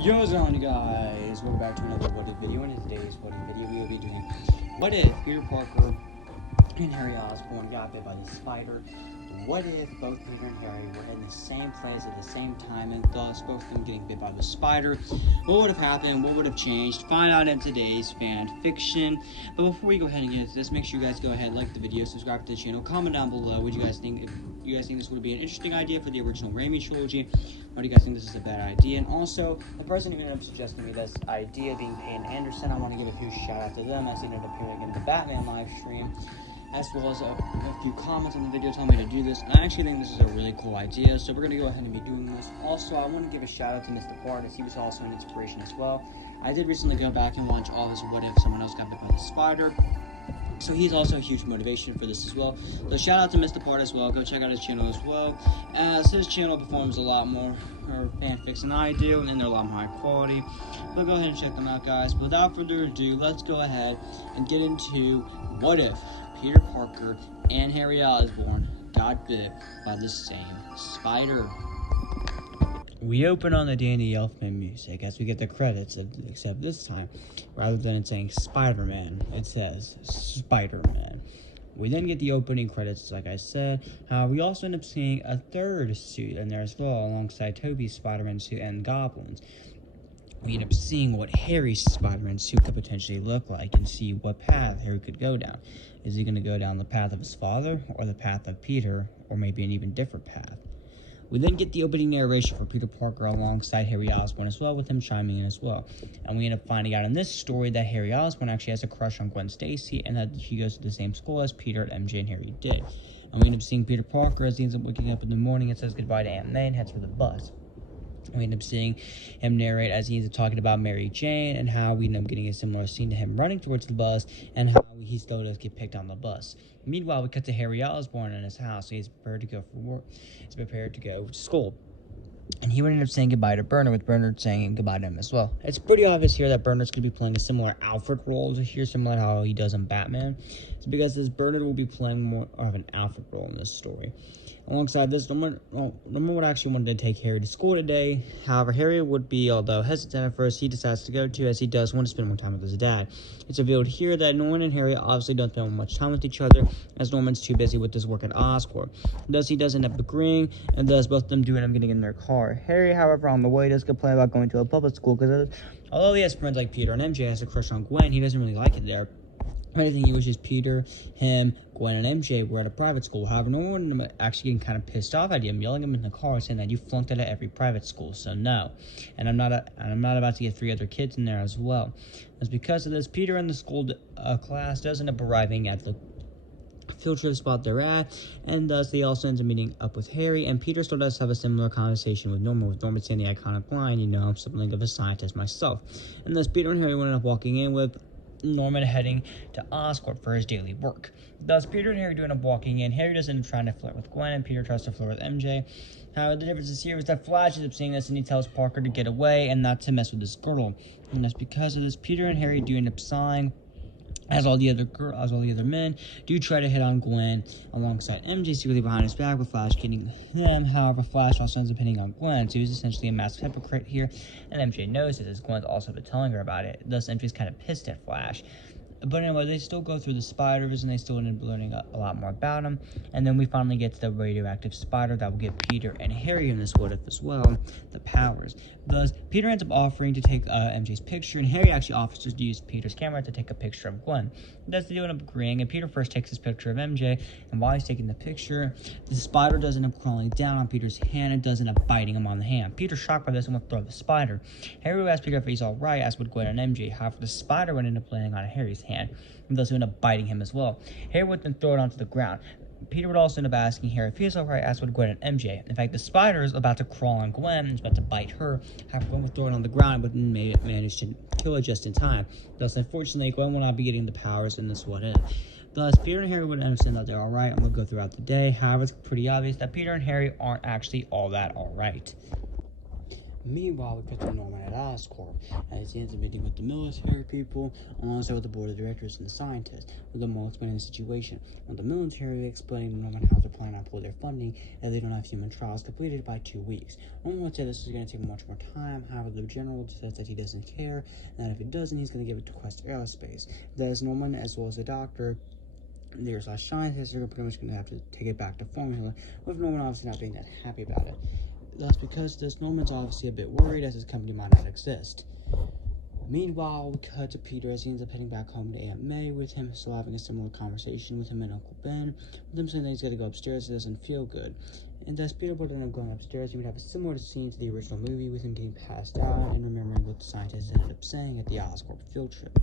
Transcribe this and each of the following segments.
Yo, what's going on, guys? Welcome back to another What If video. In today's What If video, we will be doing What If Peter Parker and Harry Osborn got bit by the spider? What if both Peter and Harry were in the same place at the same time and thus both of them getting bit by the spider? What would have happened? What would have changed? Find out in today's fan fiction. But before we go ahead and get into this, make sure you guys go ahead and like the video, subscribe to the channel, comment down below what you guys think. If you guys think this would be an interesting idea for the original Raimi trilogy, or do you guys think this is a bad idea? And also, the person who ended up suggesting me this idea, being Payne Anderson, I want to give a huge shout out to them as they ended up appearing in the Batman live stream, as well as a few comments on the video telling me to do this. And I actually think this is a really cool idea, so we're going to go ahead and be doing this. Also, I want to give a shout out to Mr. Bart, as he was also an inspiration as well. I did recently go back and watch all his What If Someone Else Got Bit by the Spider, so he's also a huge motivation for this as well. So shout out to Mr. Bart as well. Go check out his channel as well, as his channel performs a lot more fanfics than I do, and they're a lot more high quality. But go ahead and check them out, guys. Without further ado, let's go ahead and get into what if Peter Parker and Harry Osborn got bit by the same spider. We open on the Danny Elfman music as we get the credits, except this time, rather than it saying Spider-Man, it says Spider-Man. We then get the opening credits, like I said. We also end up seeing a third suit in there as well, alongside Tobey's Spider-Man suit and Goblins. We end up seeing what Harry's Spider-Man suit could potentially look like and see what path Harry could go down. Is he going to go down the path of his father, or the path of Peter, or maybe an even different path? We then get the opening narration for Peter Parker alongside Harry Osborn as well, with him chiming in as well. And we end up finding out in this story that Harry Osborn actually has a crush on Gwen Stacy, and that he goes to the same school as Peter, MJ, and Harry did. And we end up seeing Peter Parker as he ends up waking up in the morning and says goodbye to Aunt May and heads for the bus. We end up seeing him narrate as he ends up talking about Mary Jane, and how we end up getting a similar scene to him running towards the bus, and how he still does get picked on the bus. Meanwhile, we cut to Harry Osborn in his house. He's prepared to go for work. He's prepared to go to school. And he would end up saying goodbye to Bernard, with Bernard saying goodbye to him as well. It's pretty obvious here that Bernard's going to be playing a similar Alfred role to here, similar to how he does in Batman. It's because this Bernard will be playing more of an Alfred role in this story. Alongside this, no one would actually wanted to take Harry to school today. However, Harry would be, although hesitant at first, he decides to go to, as he does want to spend more time with his dad. It's revealed here that Norman and Harry obviously don't spend much time with each other, as Norman's too busy with his work at Oscorp. Thus, he does end up agreeing, and thus both of them do end up getting in their car. Harry, however, on the way does complain about going to a public school, because although he has friends like Peter and MJ, has a crush on Gwen, he doesn't really like it there. If anything, he wishes Peter, him, Gwen, and MJ were at a private school. However, no one actually getting kind of pissed off at him, yelling him in the car, saying that you flunked out of every private school, so no. And I'm not about to get 3 other kids in there as well. As because of this, Peter and the school class does end up arriving at the field trip spot they're at, and thus they also end up meeting up with Harry, and Peter still does have a similar conversation with Norman saying the iconic line, I'm something of a scientist myself. And thus Peter and Harry would end up walking in with Norman heading to Oscorp for his daily work. Thus, Peter and Harry do end up walking in. Harry does end up trying to flirt with Gwen, and Peter tries to flirt with MJ. However, the difference is here is that Flash ends up seeing this, and he tells Parker to get away and not to mess with this girl. And that's because of this, Peter and Harry do end up sighing, as all the other men do try to hit on Gwen alongside MJ secretly behind his back, with Flash getting him. However, Flash also ends up hitting on Gwen, so he's essentially a massive hypocrite here, and MJ knows this, as Gwen's also been telling her about it. Thus, MJ's kind of pissed at Flash. But anyway, they still go through the spiders, and they still end up learning a lot more about them. And then we finally get to the radioactive spider that will give Peter and Harry in this What If as well the powers. Thus, Peter ends up offering to take MJ's picture, and Harry actually offers to use Peter's camera to take a picture of Gwen. Thus, they end up agreeing, and Peter first takes his picture of MJ, and while he's taking the picture, the spider does end up crawling down on Peter's hand and does end up biting him on the hand. Peter, shocked by this, and will throw the spider. Harry will ask Peter if he's alright, as would Gwen and MJ. However, the spider would end up landing on Harry's hand, and thus would end up biting him as well. Harry would then throw it onto the ground. Peter would also end up asking Harry if he was alright, as would Gwen and MJ. In fact, the spider is about to crawl on Gwen and is about to bite her. However, Gwen would throw it on the ground, but managed to kill it just in time. Thus, unfortunately, Gwen will not be getting the powers in this What If. Thus, Peter and Harry would understand that they're alright and will go throughout the day. However, it's pretty obvious that Peter and Harry aren't actually all that alright. Meanwhile, we cut to Norman at Oscorp, as he ends up meeting with the military people, alongside with the board of directors and the scientists, with them all explaining the situation. With the military explaining to Norman how they're planning on pulling their funding, and they don't have human trials completed by 2 weeks. Norman would say this is going to take much more time, however, the general says that he doesn't care, and that if it doesn't, he's going to give it to Quest Aerospace. Thus, Norman, as well as the doctor, their scientists are pretty much going to have to take it back to formula, with Norman obviously not being that happy about it. Thus, because this, Norman's obviously a bit worried as his company might not exist. Meanwhile, we cut to Peter as he ends up heading back home to Aunt May, with him still having a similar conversation with him and Uncle Ben, with him saying that he's got to go upstairs, he doesn't feel good. And thus, Peter would end up going upstairs. He would have a similar scene to the original movie, with him getting passed out and remembering what the scientists ended up saying at the Oscorp field trip.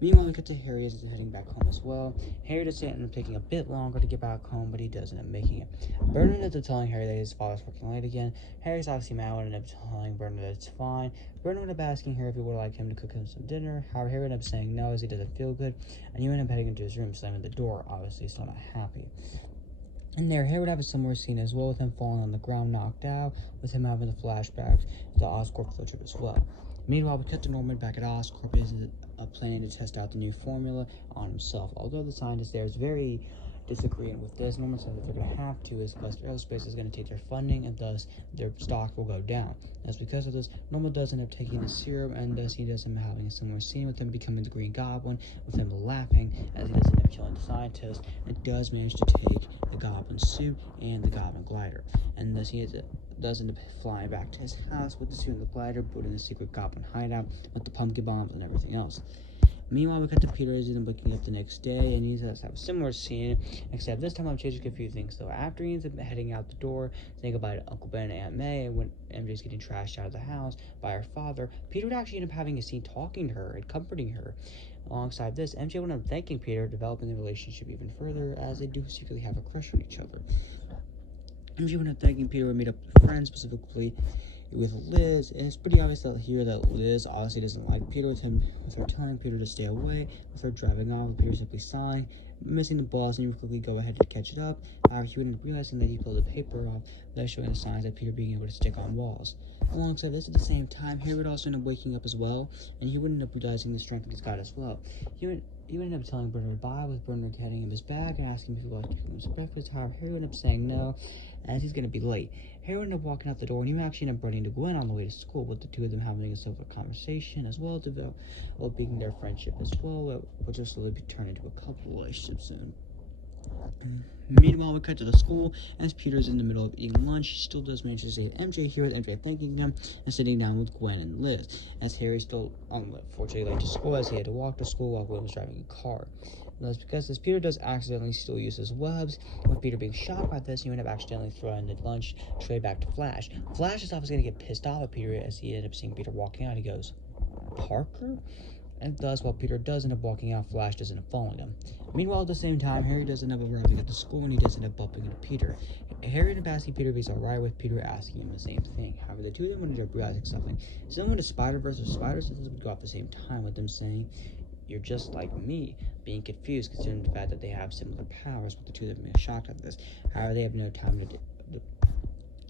Meanwhile, we cut to Harry as he's heading back home as well. Harry does end up taking a bit longer to get back home, but he does end up making it. Bernard ends up telling Harry that his father's working late again. Harry's obviously mad and ends up telling Bernard that it's fine. Bernard ended up asking Harry if he would like him to cook him some dinner. However, Harry ended up saying no as he doesn't feel good, and he ended up heading into his room, slamming the door, obviously still not happy. And there, Harry would have a similar scene as well, with him falling on the ground, knocked out, with him having the flashbacks to the Oscorp field trip as well. Meanwhile, we cut to Norman back at Oscorp, is planning to test out the new formula on himself. Although the scientist there is very disagreeing with this, Norman says that they're going to have to, as Quest Aerospace is going to take their funding, and thus their stock will go down. That's because of this, Norman does end up taking the serum, and thus he does end up having a similar scene with him becoming the Green Goblin, with him laughing as he does end up killing the scientist, and does manage to take the Goblin suit and the Goblin glider. And thus he does end up flying back to his house with the suit and the glider, building the secret Goblin hideout with the pumpkin bombs and everything else. Meanwhile, we cut to Peter as he's looking up the next day, and he does have a similar scene, except this time I'm changing a few things. So after he ends up heading out the door, saying goodbye to Uncle Ben and Aunt May, and when MJ's getting trashed out of the house by her father, Peter would actually end up having a scene talking to her and comforting her. Alongside this, MJ would end up thanking Peter, developing the relationship even further, as they do secretly have a crush on each other. MJ would end up thanking Peter and meet up with friends, specifically with Liz, and it's pretty obvious that here that Liz obviously doesn't like Peter, with her telling Peter to stay away, with her driving off, with Peter simply sighing, missing the balls, and he would quickly go ahead to catch it up. However, he wouldn't realizing that he pulled the paper off, thus showing the signs of Peter being able to stick on walls. Alongside this, at the same time, Harry would also end up waking up as well, and he would end up realizing the strength that he's got as well. He would end up telling Bernard bye, with Bernard getting him his bag and asking if he would like to give him some breakfast. However, Harry would end up saying no, as he's going to be late. Harry would end up walking out the door, and he would actually end up running to Gwen on the way to school, with the two of them having a civil conversation, as well as developing their friendship as well, which will slowly turn into a couple relationship soon. Meanwhile, we cut to the school, as Peter's in the middle of eating lunch. He still does manage to save MJ here, with MJ thanking him, and sitting down with Gwen and Liz, as Harry's still unfortunately late to school, as he had to walk to school while Gwen was driving a car. That's because this Peter does accidentally still use his webs. With Peter being shocked by this, he ended up accidentally throwing the lunch tray back to Flash. Flash is obviously going to get pissed off at Peter, as he ended up seeing Peter walking out. He goes, "Parker?" And thus, while Peter does end up walking out, Flash does end up following him. Meanwhile, at the same time, Harry does end up arriving at the school, and he does end up bumping into Peter. Harry ended up asking Peter if he's alright, with Peter asking him the same thing. However, the two of them would end up realizing something. Similar to Spider-Verse or Spider-Senses would go off the same time, with them saying, "You're just like me," being confused considering the fact that they have similar powers, with the two of them being shocked at this. However, they have no time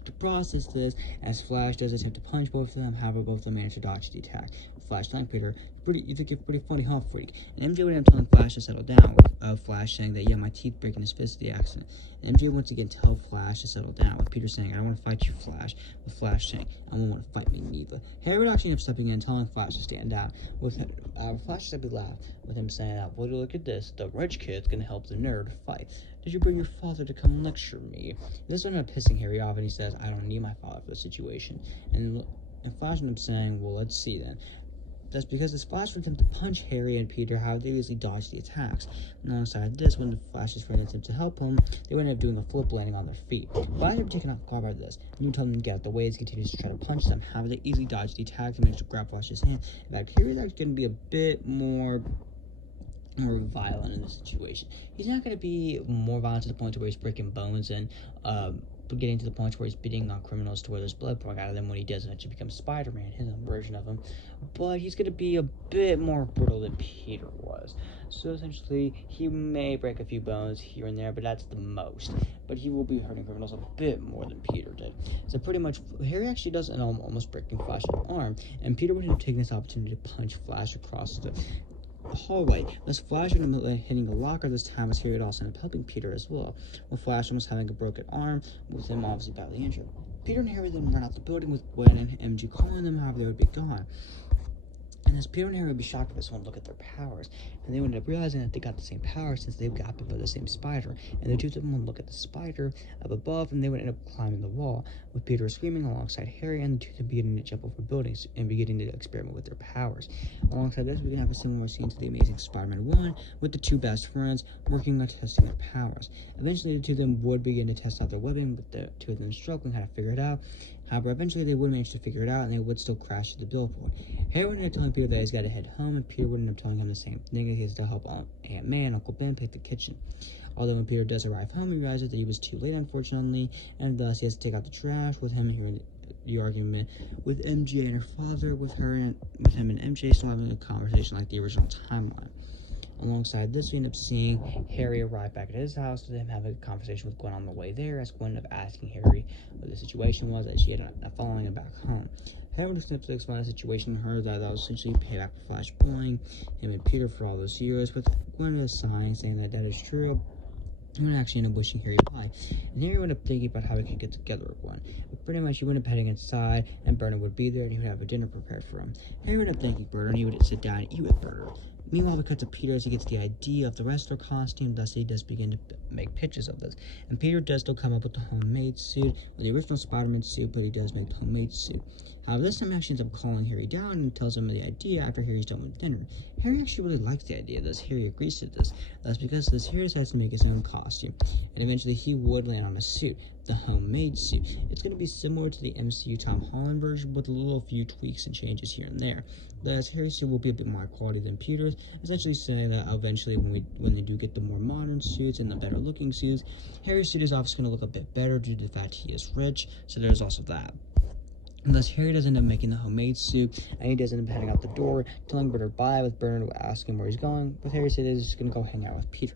to process this, as Flash does attempt to punch both of them. However, both of them manage to dodge the attack. Flash telling Peter, "You think you're pretty funny, huh, freak?" And MJ would end up telling Flash to settle down, with Flash saying that, "Yeah, my teeth breaking his fist at the accident." And MJ once again tells Flash to settle down, with Peter saying, "I don't want to fight you, Flash," with Flash saying, "I won't want to fight me neither." Harry would actually end up stepping in and telling Flash to stand down, with Flash simply laughed, with him saying, "Well, look at this, the rich kid's gonna help the nerd fight. Did you bring your father to come lecture me?" This ended up pissing Harry off, and he says, "I don't need my father for the situation." And Flash ended up saying, "Well, let's see then." That's because this Flash would attempt to punch Harry and Peter, how they easily dodged the attacks. And alongside this, when the Flash's friend attempted to help him, they would end up doing a flip landing on their feet. Flash ended up taken off guard by this, and you tell them to get out the way as he continues to try to punch them. However, they easily dodged the attacks and managed to grab Flash's hand. In fact, Harry's actually going to be a bit more violent in this situation. He's not going to be more violent to the point to where he's breaking bones and getting to the point where he's beating on criminals to where there's blood pouring out of them when he does eventually become Spider-Man, his own version of him. But he's going to be a bit more brutal than Peter was. So essentially, he may break a few bones here and there, but that's the most. But he will be hurting criminals a bit more than Peter did. So pretty much, Harry actually does end up almost breaking Flash's arm, and Peter would end up taking this opportunity to punch Flash across the hallway. Thus, Flash ended up hitting a locker this time, as Harry would also end up helping Peter as well, with Flash almost having a broken arm, with him obviously badly injured. Peter and Harry then run out the building with Gwen and MG calling them, however they would be gone. And as Peter and Harry would be shocked if someone look at their powers, and they would end up realizing that they got the same power since they got bit by the same spider. And the two of them would look at the spider up above, and they would end up climbing the wall, with Peter screaming alongside Harry, and the two of them beginning to jump over buildings and beginning to experiment with their powers. Alongside this, we can have a similar scene to the Amazing Spider-Man 1, with the two best friends working on testing their powers. Eventually, the two of them would begin to test out their weapon, with the two of them struggling how to figure it out. However, eventually they would manage to figure it out, and they would still crash to the billboard. Harry would end up telling Peter that he's got to head home, and Peter would end up telling him the same thing, that he has to help Aunt May and Uncle Ben pick the kitchen. Although when Peter does arrive home, he realizes that he was too late, unfortunately, and thus he has to take out the trash, with him hearing the argument with MJ and her father, with him and MJ still having a conversation like the original timeline. Alongside this, we end up seeing Harry arrive back at his house, with him having a conversation with Gwen on the way there, as Gwen ended up asking Harry what the situation was, as she had following him back home. Harry would have to explain the situation to her that was essentially payback for Flash bullying him and Peter for all those years, with Gwen sighing, saying that is true. He would actually end up wishing Harry bye, and Harry would end up thinking about how he could get together with Gwen. But pretty much he would end up heading inside, and Bernard would be there, and he would have a dinner prepared for him. Harry would end up thanking Bernard, and he would sit down and eat with Bernard. Meanwhile, we cut to Peter as he gets the idea of the wrestler costume, thus he does begin to make pictures of this. And Peter does still come up with the homemade suit, or the original Spider-Man suit, but he does make the homemade suit. However, this time he actually ends up calling Harry down and tells him the idea after Harry's done with dinner. Harry actually really likes the idea, thus Harry agrees to this. That's because this Harry decides to make his own costume, and eventually he would land on a suit, the homemade suit. It's going to be similar to the MCU Tom Holland version, with a little few tweaks and changes here and there. Thus, Harry's suit will be a bit more high quality than Peter's, essentially saying that eventually when they do get the more modern suits and the better looking suits, Harry's suit is obviously going to look a bit better due to the fact he is rich, so there's also that. And thus, Harry does end up making the homemade suit, and he does end up heading out the door, telling Bernard bye, with Bernard asking where he's going, with Harry saying he's just going to go hang out with Peter.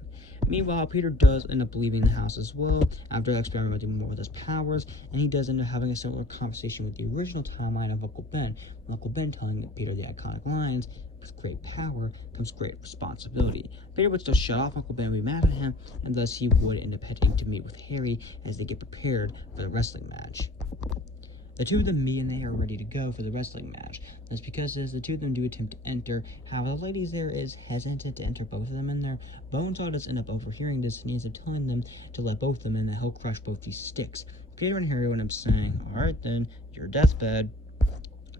Meanwhile, Peter does end up leaving the house as well, after experimenting more with his powers, and he does end up having a similar conversation with the original timeline of Uncle Ben, with Uncle Ben telling Peter the iconic lines, with great power comes great responsibility. Peter would still shut off Uncle Ben and be mad at him, and thus he would end up heading to meet with Harry as they get prepared for the wrestling match. The two of them meet and they are ready to go for the wrestling match. That's because as the two of them do attempt to enter, however, the ladies there is hesitant to enter both of them in there. Bonesaw does end up overhearing this, and he ends up telling them to let both of them in, that he'll crush both these sticks. Peter and Harry end up saying, alright then, your deathbed.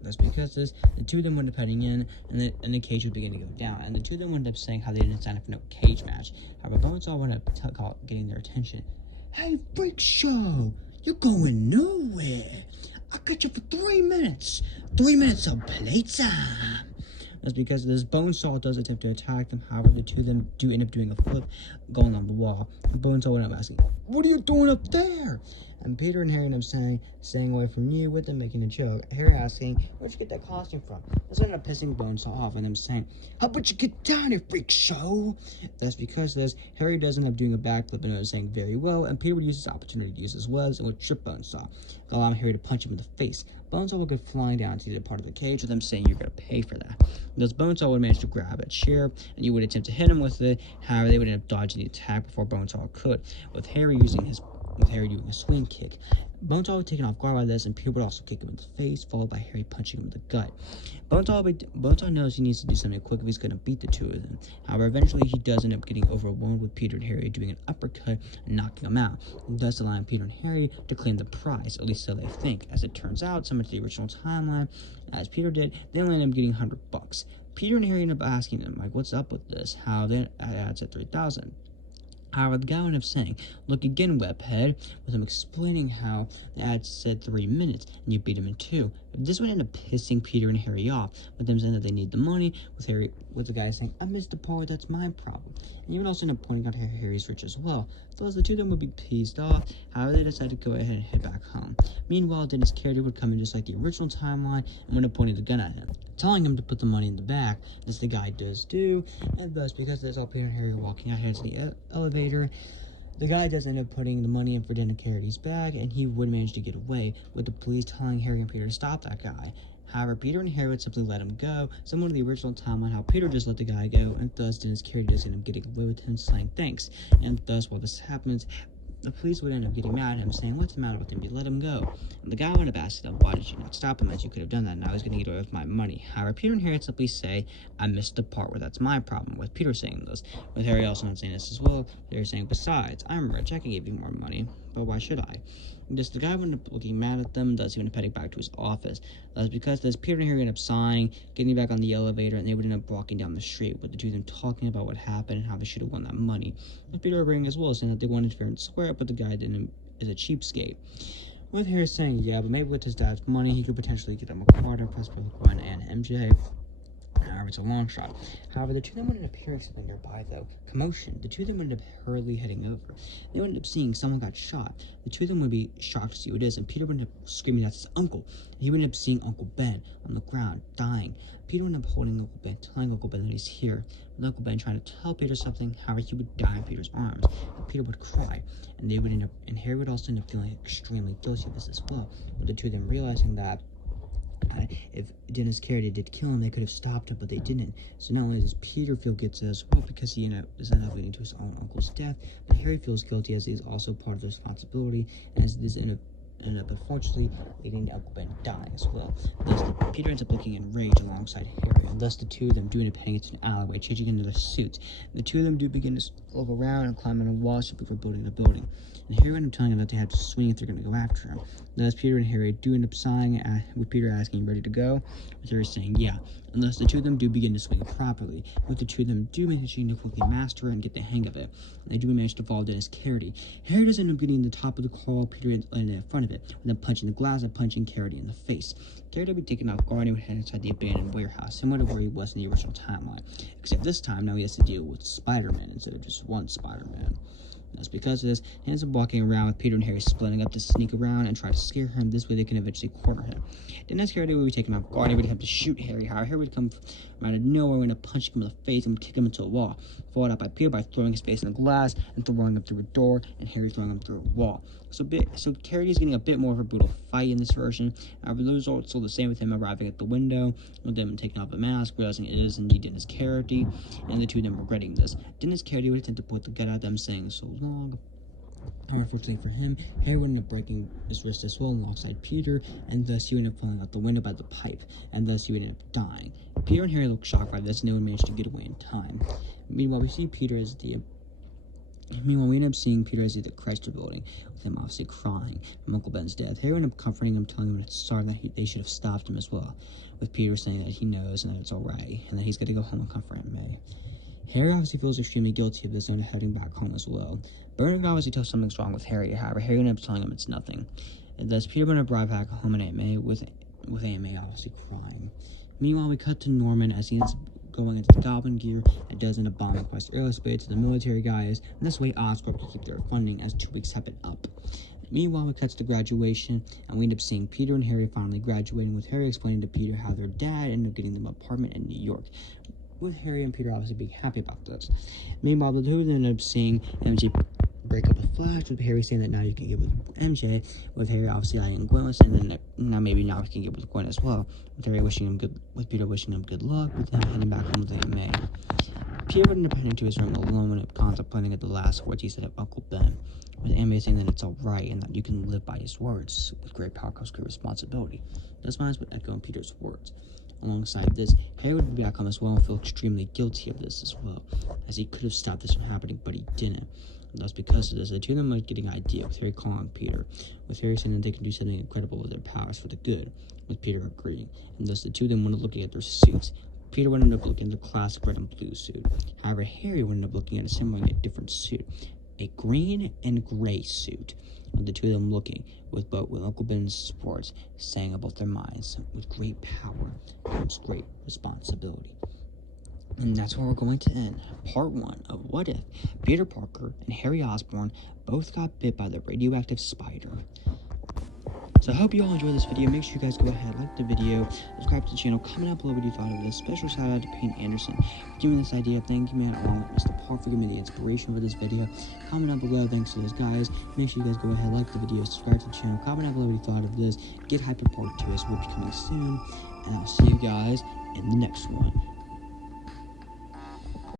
That's because the two of them wound up heading in, and the cage would begin to go down. And the two of them wound up saying how they didn't sign up for no cage match. However, Bonesaw wound up getting their attention. Hey, Freak Show! You're going nowhere! I got you for 3 minutes! 3 minutes of playtime! That's because this Bonesaw does attempt to attack them. However, the two of them do end up doing a flip, going on the wall. And Bonesaw would end up asking, what are you doing up there? And Peter and Harry end up staying away from you, with them making a joke. Harry asking, where'd you get that costume from? This ended up pissing Bonesaw off, and them saying, how about you get down here, Freak Show? That's because Harry does end up doing a backflip and saying very well, and Peter would use this opportunity to use his legs and would trip Bonesaw, allowing Harry to punch him in the face. Bonesaw would go flying down to the part of the cage, with them saying you're going to pay for that. Thus, Bonesaw would manage to grab a chair, and you would attempt to hit him with it. However, they would end up dodging the attack before Bonesaw could, with Harry doing a swing kick. Bonesaw would taken off guard by this, and Peter would also kick him in the face, followed by Harry punching him in the gut. Bonesaw knows he needs to do something quick if he's going to beat the two of them. However, eventually he does end up getting overwhelmed, with Peter and Harry doing an uppercut and knocking him out, thus allowing Peter and Harry to claim the prize, at least so they think. As it turns out, similar to the original timeline, as Peter did, they only end up getting $100. Peter and Harry end up asking them, like, what's up with this? How then? It's at 3,000. However, the guy ended up saying, "Look again, webhead," with him explaining how the ad said 3 minutes and you beat him in 2. This would end up pissing Peter and Harry off, with them saying that they need the money, with the guy saying, "I missed the part, that's my problem." And he would also end up pointing out how Harry's rich as well. Thus, the two of them would be pissed off. However, they decided to go ahead and head back home. Meanwhile, Dennis' character would come in just like the original timeline and would have pointed the gun at him, telling him to put the money in the bag, as the guy does do. And thus, because that's all Peter and Harry are walking out here to the elevator, the guy does end up putting the money in for Dennis Carroty's bag, and he would manage to get away, with the police telling Harry and Peter to stop that guy. However, Peter and Harry would simply let him go, similar to the original timeline how Peter just let the guy go, and thus Dennis Carroty does end up getting away with him saying thanks. And thus, while this happens, the police would end up getting mad at him, saying, "What's the matter with him? You let him go." And the guy would have asked them, "Why did you not stop him, as you could have done that, and I was going to get away with my money?" However, Peter and Harry would simply say, "I missed the part where that's my problem," with Peter saying this, with Harry also not saying this as well. They're saying, "Besides, I'm rich, I can give you more money, but why should I?" Just the guy would end up looking mad at them, thus he would end up heading back to his office. Thus, because this, Peter and Harry would end up sighing, getting back on the elevator, and they would end up walking down the street, with the two of them talking about what happened and how they should have won that money. With Peter agreeing as well, saying that they wanted fair and square, but the guy didn't, is a cheapskate. With Harry saying, yeah, but maybe with his dad's money, he could potentially get him a car to impress both Gwen and MJ. However, it's a long shot. However, the two of them would end up hearing something nearby, though. Commotion. The two of them would end up hurriedly heading over. They would end up seeing someone got shot. The two of them would be shocked to see who it is, and Peter would end up screaming, "That's his uncle." And he would end up seeing Uncle Ben on the ground, dying. Peter would end up holding Uncle Ben, telling Uncle Ben that he's here. With Uncle Ben trying to tell Peter something, however, he would die in Peter's arms. And Peter would cry, and Harry would also end up feeling extremely guilty of this as well, with the two of them realizing that if Dennis Carroty did kill him, they could have stopped him, but they didn't. So not only does Peter feel guilty as well, because he is ended up leading to his own uncle's death, but Harry feels guilty as he's also part of the responsibility, and as this ended up unfortunately leading to Uncle Ben dying as well. Thus, Peter ends up looking enraged alongside Harry, and thus the two of them do end up heading into an alleyway, changing into their suits. The two of them do begin to look around and climb on a wall before building the building. And Harry ends up telling them that they have to swing if they're going to go after him. Thus, Peter and Harry do end up sighing, with Peter asking, "Ready to go?" with Harry saying, "Yeah." And thus, the two of them do begin to swing properly, with the two of them do manage to quickly master it and get the hang of it. And they do manage to follow Dennis Carroty. Harry does end up getting to the top of the car, Peter landed in front of it, with them punching the glass and punching Carroty in the face. Carroty would be taken off guard and would head inside the abandoned warehouse, similar to where he was in the original timeline. Except this time, now he has to deal with Spider-Man instead of just one Spider-Man. That's because of this, he ends up walking around with Peter and Harry splitting up to sneak around and try to scare him. This way they can eventually corner him. Dennis Carroty would be taken off guard and would have to shoot Harry. However, Harry would come from out of nowhere and punch him in the face and would kick him into a wall, followed up by Peter by throwing his face in the glass and throwing him through a door, and Harry throwing him through a wall. So Carroty is getting a bit more of a brutal fight in this version. However, the results still the same, with him arriving at the window, with them taking off the mask, realizing it is indeed Dennis Carroty, and the two of them regretting this. Dennis Carroty would attempt to point the gun at them, saying, "So long." Unfortunately for him, Harry would end up breaking his wrist as well alongside Peter, and thus he would end up falling out the window by the pipe, and thus he would end up dying. Peter and Harry look shocked by this, and they would manage to get away in time. Meanwhile, we end up seeing Peter as the Chrysler Building, with him obviously crying from Uncle Ben's death. Harry would end up comforting him, telling him that it's sorry, that they should have stopped him as well, with Peter saying that he knows and that it's alright, and that he's going to go home and comfort Aunt May. Harry obviously feels extremely guilty of this and heading back home as well. Bernard obviously tells something's wrong with Harry, however, Harry ends up telling him it's nothing. And thus, Peter would arrive back home and Aunt May, with Aunt May obviously crying. Meanwhile, we cut to Norman as he ends up going into the Goblin gear and does end up bombing Quest Aerospace to the military guys, and this way Oscorp can keep their funding as 2 weeks have been up. Meanwhile, we cut to graduation, and we end up seeing Peter and Harry finally graduating, with Harry explaining to Peter how their dad ended up getting them an apartment in New York, with Harry and Peter obviously being happy about this. Meanwhile, the two of them end up seeing MJ break up with Flash, with Harry saying that now you can get with MJ, with Harry obviously eyeing Gwen, and then now we can get with Gwen as well, with Harry wishing him with Peter wishing him good luck, with them heading back home with Aunt May. Peter would end up heading to his room alone and contemplating at the last words he said of Uncle Ben, with Aunt May saying that it's alright and that you can live by his words. With great power comes great responsibility. This lines would echo in Peter's words. Alongside this, Harry would be back home as well and feel extremely guilty of this as well, as he could have stopped this from happening, but he didn't. And thus, because of this, the two of them are getting an idea, with Harry calling Peter, with Harry saying that they can do something incredible with their powers for the good, with Peter agreeing. And thus, the two of them would end up looking at their suits. Peter would end up looking at the classic red and blue suit. However, Harry would end up looking at a different suit. a green and gray suit, with the two of them looking, with Uncle Ben's supports, saying above their minds, with great power comes great responsibility. And that's where we're going to end part 1 of What If Peter Parker and Harry Osborn both got bit by the radioactive spider. So I hope you all enjoyed this video. Make sure you guys go ahead, like the video, subscribe to the channel, comment down below what you thought of this. Special shout out to Payne Anderson for giving me this idea. Thank you, man, along with Mr. Paul for giving me the inspiration for this video. Comment down below. Thanks to those guys. Make sure you guys go ahead, like the video, subscribe to the channel, comment down below what you thought of this. Get hyped for part 2 as will be coming soon. And I'll see you guys in the next one.